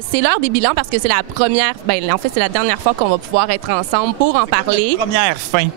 c'est l'heure des bilans parce que c'est la première, en fait, c'est la dernière fois qu'on va pouvoir être ensemble pour en parler. La première fin.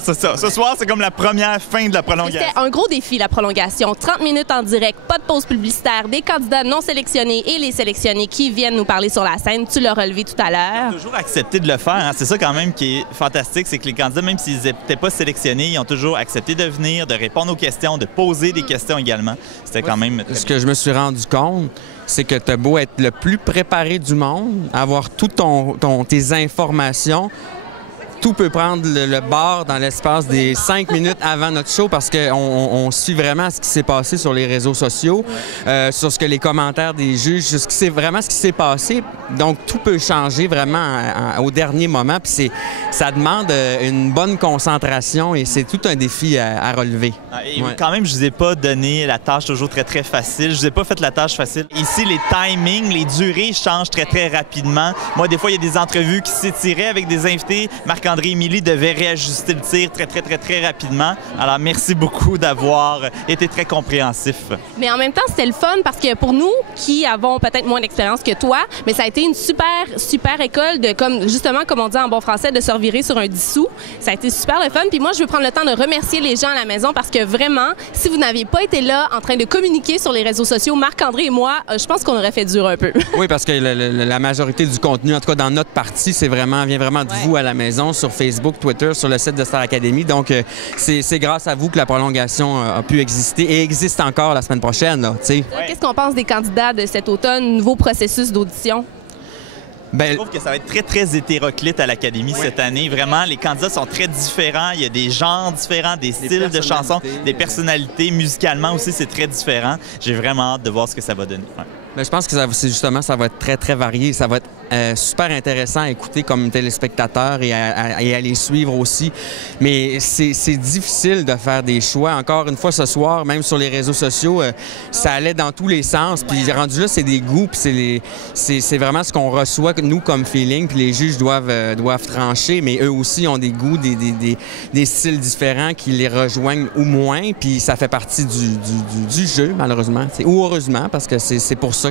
C'est ça. Ce soir, c'est comme la première fin de la prolongation. C'était un gros défi, la prolongation. 30 minutes en direct, pas de pause publicitaire, des candidats non sélectionnés et les sélectionnés qui viennent nous parler sur la scène. Tu l'as relevé tout à l'heure. Toujours accepté de le faire. Hein. C'est ça quand même qui est fantastique, c'est que les candidats, même s'ils n'étaient pas sélectionnés, ils ont toujours accepté de venir, de répondre aux questions, de poser des questions également. C'était quand même... Ce que je me suis rendu compte, c'est que tu as beau être le plus préparé du monde, avoir toutes tes informations, tout peut prendre le bord dans l'espace des 5 minutes avant notre show parce qu'on suit vraiment ce qui s'est passé sur les réseaux sociaux, sur ce que les commentaires des juges, vraiment ce qui s'est passé. Donc, tout peut changer vraiment au dernier moment. Puis ça demande une bonne concentration et c'est tout un défi à relever. Et quand même, je ne vous ai pas donné la tâche toujours très, très facile. Je ne vous ai pas fait la tâche facile. Ici, les timings, les durées changent très, très rapidement. Moi, des fois, il y a des entrevues qui s'étiraient avec des invités. Marc-André et Émilie devaient réajuster le tir très, très, très, très rapidement. Alors, merci beaucoup d'avoir été très compréhensif. Mais en même temps, c'était le fun parce que pour nous, qui avons peut-être moins d'expérience que toi, mais ça a été une super, super école de, justement, comme on dit en bon français, de se revirer sur un 10 sous. Ça a été super le fun. Puis moi, je veux prendre le temps de remercier les gens à la maison parce que vraiment, si vous n'aviez pas été là en train de communiquer sur les réseaux sociaux, Marc-André et moi, je pense qu'on aurait fait dur un peu. Oui, parce que la majorité du contenu, en tout cas dans notre partie, vient vraiment de vous à la maison, sur Facebook, Twitter, sur le site de Star Academy. Donc, c'est grâce à vous que la prolongation a pu exister et existe encore la semaine prochaine. Qu'est-ce qu'on pense des candidats de cet automne, nouveau processus d'audition? Je trouve que ça va être très, très hétéroclite à l'Académie cette année. Vraiment, les candidats sont très différents. Il y a des genres différents, des styles de chansons, des personnalités. Musicalement aussi, c'est très différent. J'ai vraiment hâte de voir ce que ça va donner. Ouais. Je pense que ça va être très, très varié. Ça va être super intéressant à écouter comme téléspectateur et à les suivre aussi. Mais c'est difficile de faire des choix. Encore une fois, ce soir, même sur les réseaux sociaux, ça allait dans tous les sens. Puis rendu là, c'est des goûts. Puis c'est vraiment ce qu'on reçoit, nous, comme feeling. Puis les juges doivent trancher. Mais eux aussi ont des goûts, des styles différents qui les rejoignent ou moins. Puis ça fait partie du jeu, malheureusement. Ou heureusement, parce que c'est pour ça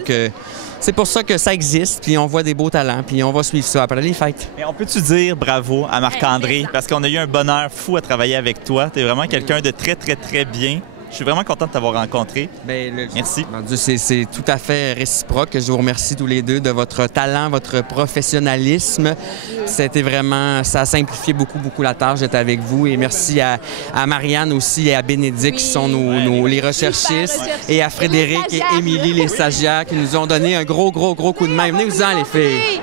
que ça existe, puis on voit des beaux talents, puis on va suivre ça après les fêtes. Mais on peut-tu dire bravo à Marc-André, parce qu'on a eu un bonheur fou à travailler avec toi. Tu es vraiment quelqu'un de très, très, très bien. Je suis vraiment content de t'avoir rencontré. Merci. C'est tout à fait réciproque. Je vous remercie tous les deux de votre talent, votre professionnalisme. C'était vraiment, ça a simplifié beaucoup, beaucoup la tâche d'être avec vous. Et merci à Marianne aussi et à Bénédicte qui sont les recherchistes. Et à Frédéric et Émilie, les stagiaires, qui nous ont donné un gros, gros, gros coup de main. Venez-vous-en, les filles.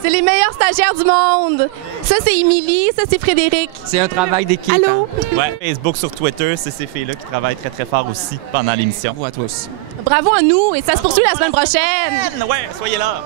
C'est les meilleurs stagiaires du monde. Ça, c'est Émilie, ça, c'est Frédéric. C'est un travail d'équipe. Allô? Ouais, Facebook, sur Twitter, c'est ces filles-là qui travaillent très, très fort aussi pendant l'émission. Bravo à toi aussi. Bravo à nous et ça se poursuit la semaine prochaine. Ouais, soyez là.